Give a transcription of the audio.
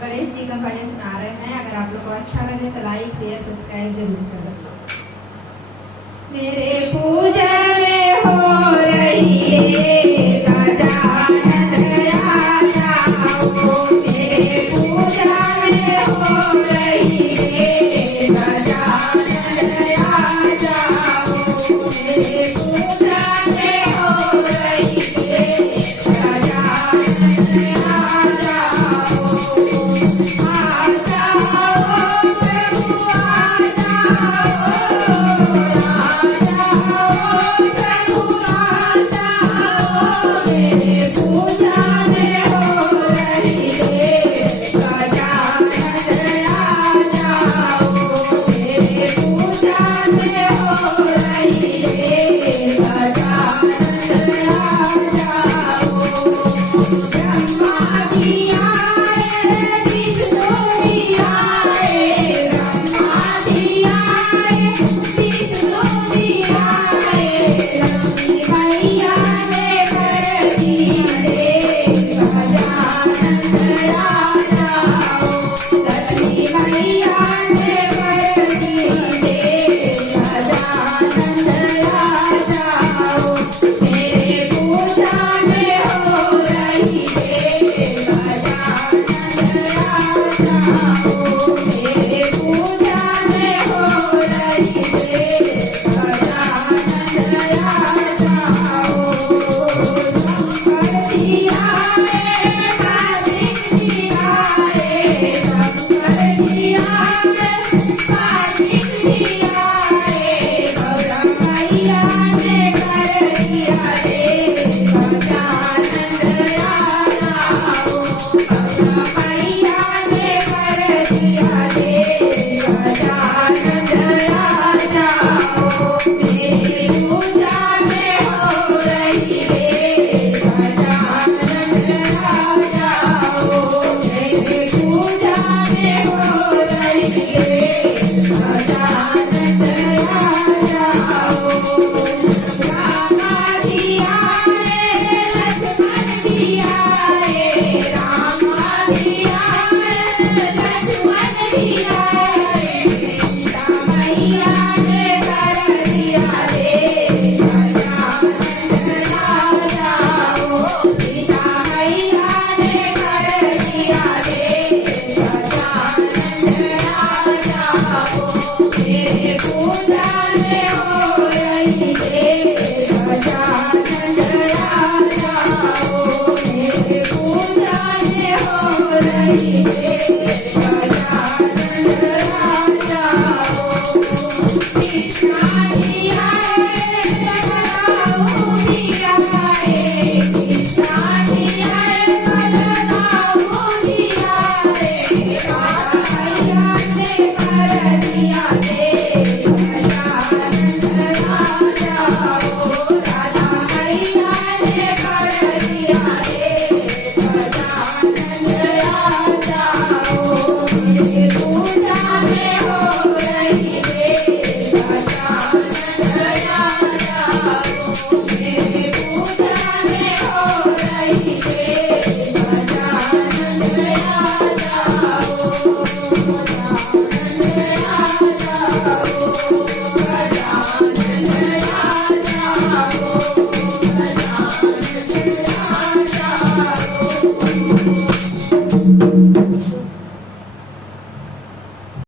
गणेश जी का भजन सुना रहे हैं। अगर आप लोग को अच्छा लगे तो लाइक शेयर सब्सक्राइब जरूर करें। मेरे पूजन में हो रही रे गजानन राजा हो, मेरे पूजन में हो रही रे गजानन राजा हो, मेरे पूजन में हो रही रे गजानन राजा हो। आ जाओ प्रभु आ